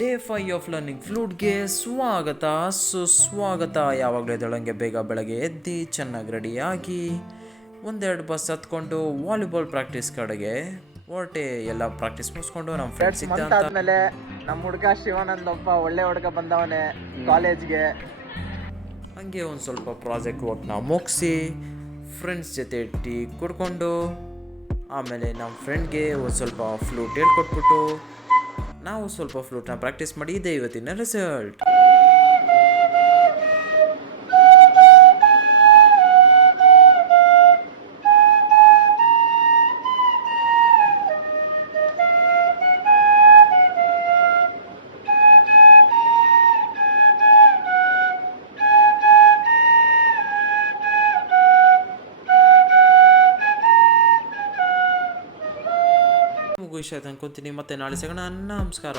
Day 5 of learning ಫ್ಲೂಟ್ಗೆ ಸ್ವಾಗತ ಸುಸ್ವಾಗತ. ಯಾವಾಗಲೂ ಎದ್ದೇಳಂಗೆ ಬೇಗ ಬೆಳಗ್ಗೆ ಎದ್ದು ಚೆನ್ನಾಗಿ ರೆಡಿಯಾಗಿ ಒಂದೆರಡು ಬಸ್ ಹತ್ಕೊಂಡು ವಾಲಿಬಾಲ್ ಪ್ರಾಕ್ಟೀಸ್ ಕಡೆಗೆ ಹೊರಟೆ. ಎಲ್ಲ ಪ್ರಾಕ್ಟೀಸ್ ಮುಗಿಸ್ಕೊಂಡು ನಮ್ಮ ಫ್ರೆಂಡ್ಸ್ ಸಿಗ್ತಾ ಆದ್ಮೇಲೆ ನಮ್ಮ ಹುಡುಗ ಶಿವಾನಂದ್ ಒಬ್ಬ ಒಳ್ಳೆ ಹುಡುಗ ಬಂದವನೇ ಕಾಲೇಜ್ಗೆ. ಹಂಗೆ ಒಂದು ಸ್ವಲ್ಪ ಪ್ರಾಜೆಕ್ಟ್ ವರ್ಕ್ನ ಮುಗಿಸಿ ಫ್ರೆಂಡ್ಸ್ ಜೊತೆ ಟೀ ಕುಡ್ಕೊಂಡು ಆಮೇಲೆ ನಮ್ಮ ಫ್ರೆಂಡ್ಗೆ ಒಂದು ಸ್ವಲ್ಪ ಫ್ಲೂಟ್ ಹೇಳ್ಕೊಟ್ಬಿಟ್ಟು ನಾವು ಸ್ವಲ್ಪ ಫ್ಲೂಟ್ನ ಪ್ರಾಕ್ಟೀಸ್ ಮಾಡಿ ಇದೆ ಇವತ್ತಿನ ರಿಸಲ್ಟ್. ಮುಗಿಸಾಯ್ತು ಅನ್ಕೊಂತೀನಿ. ಮತ್ತೆ ನಾಳೆ ಸಿಗೋಣ. ನಮಸ್ಕಾರ.